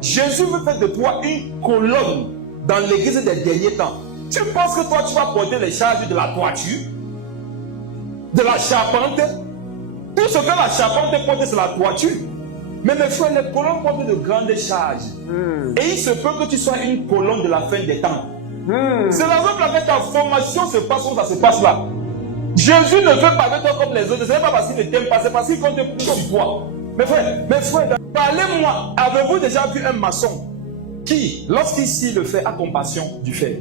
Jésus veut faire de toi une colonne dans l'église des derniers temps. Tu penses que toi, tu vas porter les charges de la toiture, de la charpente? Tout ce que la charpente porte, c'est la toiture. Mais mes frères, les colonnes portent de grandes charges. Et il se peut que tu sois une colonne de la fin des temps. C'est la raison pour laquelle ta formation se passe comme ça se passe là. Jésus ne veut pas avec toi comme les autres. Ce n'est pas parce qu'il ne t'aime pas, c'est parce qu'il compte plus sur toi. Mes frères, parlez-moi. Avez-vous déjà vu un maçon qui, lorsqu'il le fait, a compassion du fer?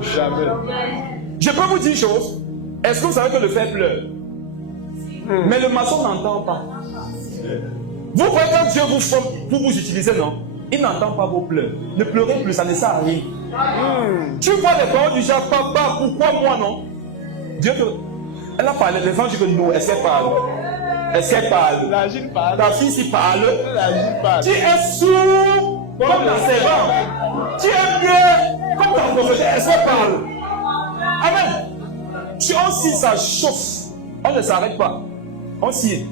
Jamais. Je peux vous dire une chose. Est-ce que vous savez que le fer pleure? Mais le maçon n'entend pas. Vous voyez quand Dieu vous forme pour vous utiliser, non? Il n'entend pas vos pleurs. Ne pleurez plus, ça ne sert à rien. Tu vois les paroles du genre, papa, pourquoi moi, non? Dieu te... Elle a parlé, les gens disent que non, est-ce qu'elle parle? Est-ce qu'elle parle? Ta fille s'y parle. Tu es sourd comme la servante. Tu es bien comme ta prophétie. Est-ce qu'elle parle? Amen. On scie, ça chauffe. On ne s'arrête pas. On scie.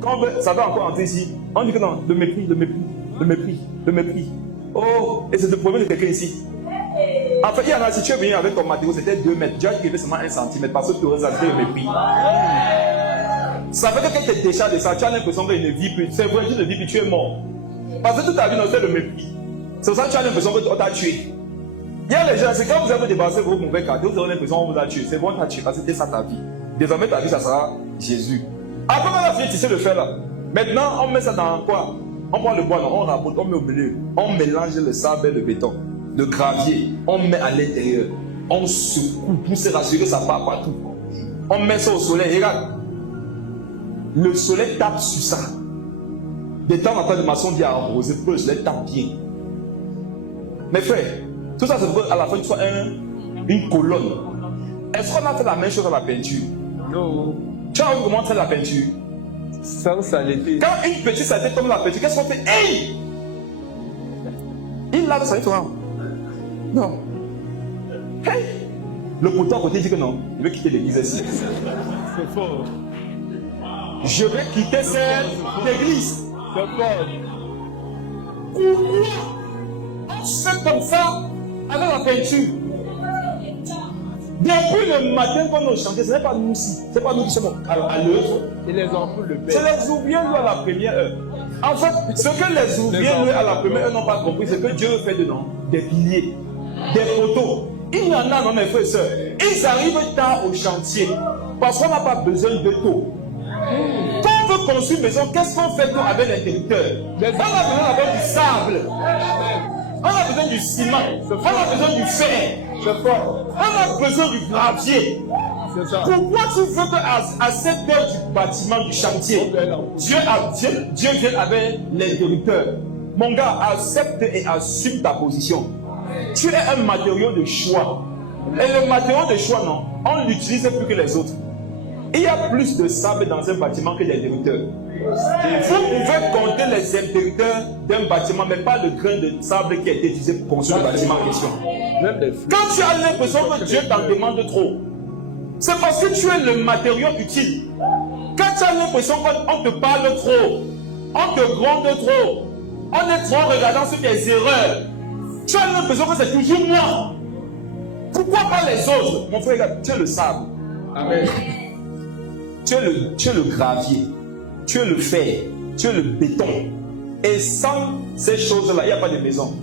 Quand ça va encore entrer ici, on dit que non, le mépris, le mépris, le mépris, le mépris. Oh, et c'est le problème de quelqu'un ici. En fait, il y en a, si tu es venu avec ton matériau, c'était 2 mètres. Dieu a dit qu'il y avait seulement 1 centimètre parce que tu aurais ajouté le mépris. Ça veut dire que quand tu te décharges de ça, tu as l'impression qu'il ne vit plus. C'est vrai, tu ne vis plus, tu es mort. Parce que toute ta vie, c'est le mépris. C'est pour ça que tu as l'impression qu'on t'a tué. Il y a les gens, c'est quand vous avez débarrassé vos mauvais cadeaux, vous aurez l'impression qu'on vous a tué. C'est bon, on t'a tué parce que c'était ça ta vie. Désormais, ta vie, ça sera Jésus. Après, on a fini, tu sais le faire là. Maintenant, on met ça dans quoi? On prend le bois, on rabote, on met au milieu. On mélange le sable et le béton, le gravier. On met à l'intérieur. On secoue pour se rassurer que ça part partout. On met ça au soleil. Regarde. Le soleil tape sur ça. De temps en temps, le maçon dit arroser, le soleil tape bien. Mes frères, tout ça, c'est pour à la fin, tu sois une colonne. Est-ce qu'on a fait la même chose dans la peinture? Non. Tu as vu comment faire la peinture? Sans saleté. Quand une petite saleté tombe dans la peinture, qu'est-ce qu'on fait? Hey! Il lave ça, toi. Non. Hey! Le poteau à côté dit que non, il veut quitter l'église ici. C'est fort. Je vais quitter cette église. C'est fort. Pourquoi on fait comme ça avec la peinture? Depuis le matin qu'on nous chantait, ce n'est pas nous ici. Ce n'est pas nous qui sommes à l'œuvre. Et les ampoules le C'est père. les ouvriers à la première heure. En fait, ce que les ouvriers à la première heure n'ont pas compris, c'est que Dieu fait dedans des piliers, des poteaux. Il y en a, non, mes frères et sœurs. Ils arrivent tard au chantier parce qu'on n'a pas besoin de taux. Quand on veut construire une maison, qu'est-ce qu'on fait avec l'interrupteur? On a besoin d'avoir du sable. On a besoin du ciment. On a besoin du fer. On a besoin du gravier. C'est ça. Pourquoi tu veux qu'à cette heure du bâtiment, du chantier, Dieu vienne avec l'interrupteur? Mon gars, accepte et assume ta position. Tu es un matériau de choix. Et le matériau de choix, non, on l'utilise plus que les autres. Il y a plus de sable dans un bâtiment que l'interrupteur. Vous pouvez compter les interrupteurs d'un bâtiment, mais pas le grain de sable qui a été utilisé pour construire le bâtiment en question. Quand tu as l'impression que Dieu t'en demande trop, c'est parce que tu es le matériau utile. Quand tu as l'impression qu'on te parle trop, on te gronde trop, on est trop regardant sur tes erreurs, tu as l'impression que c'est toujours moi. Pourquoi pas les autres? Mon frère, regarde, tu es le sable. Amen. Tu es le gravier, tu es le fer, tu es le béton. Et sans ces choses-là, il n'y a pas de maison.